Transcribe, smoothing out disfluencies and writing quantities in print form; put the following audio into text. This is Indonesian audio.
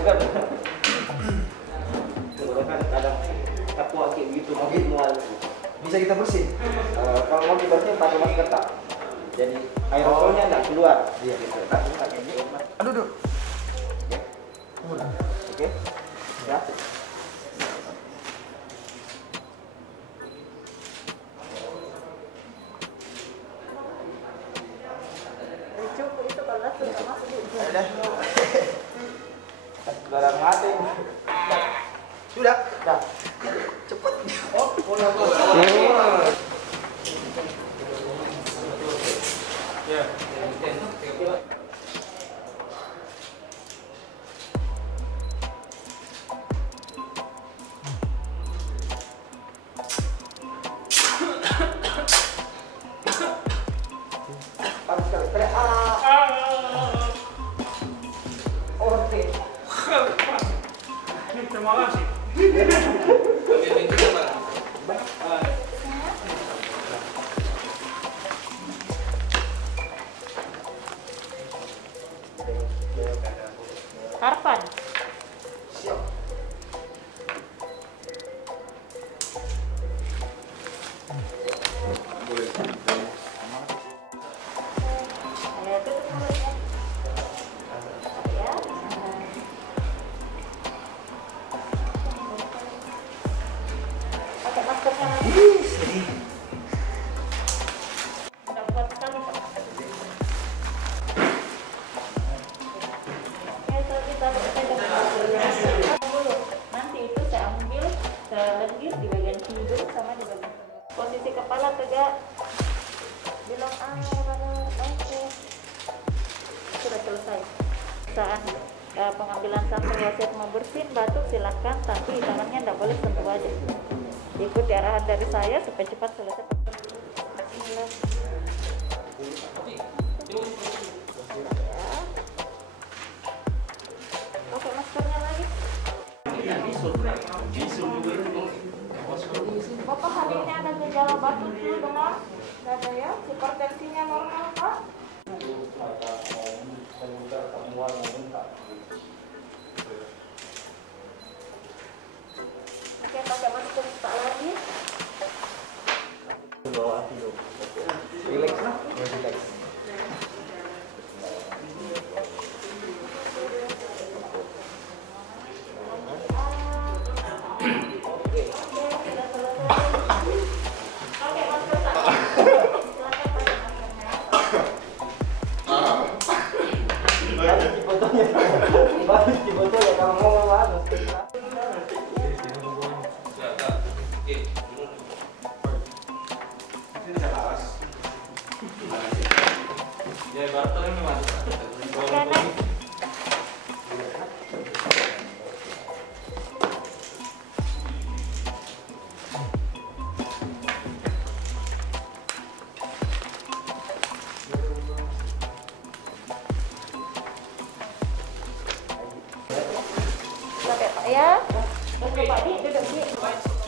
Bukan. Kan kadang takwa kayak gitu, mungkin mual. Bisa kita bersih. Kalau mau dibersihin pakai masker tak. Jadi aerosolnya nggak keluar. Iya. Gitu. Kan pakai ini. Aduh, duh. Oke. Ya. Cukup itu kalau sudah masuk di Ada. Barang mati. Sudah. Dah. Cepet. Oh, pulang. Ya. Terima kasih. Harapan. Siap. Ayo tutup mulutnya. Ya. Pakai maskernya lagi. Udah kuat sekali Pak. Oke, kalau kita pegang dulu. Nanti itu saya ambil selenggir di bagian hidung sama di bagian tenggorokan. Posisi kepala tegak. Bilang oke. Sudah selesai. Saat pengambilan sampel wasiat mau bersin batuk silahkan, tapi tangannya tidak boleh sentuh wajah. Ikuti arahan dari saya supaya cepat selesai. Ya. Pakai maskernya lagi. Bapak hari ini ada gejala batuk flu demam? Tidak ada ya? Hipertensinya normal Pak? Oke, pakai masker Pak lagi. Relax lah. Relax. Oke, sudah selesai. Pakai masker Pak. Silakan pakai maskernya. Balik di fotonya. Balik di fotonya kalau mau harus. Ya, barter ini Mas. Oke, next. Pakai Pak ya. Oke Pak, duduk di.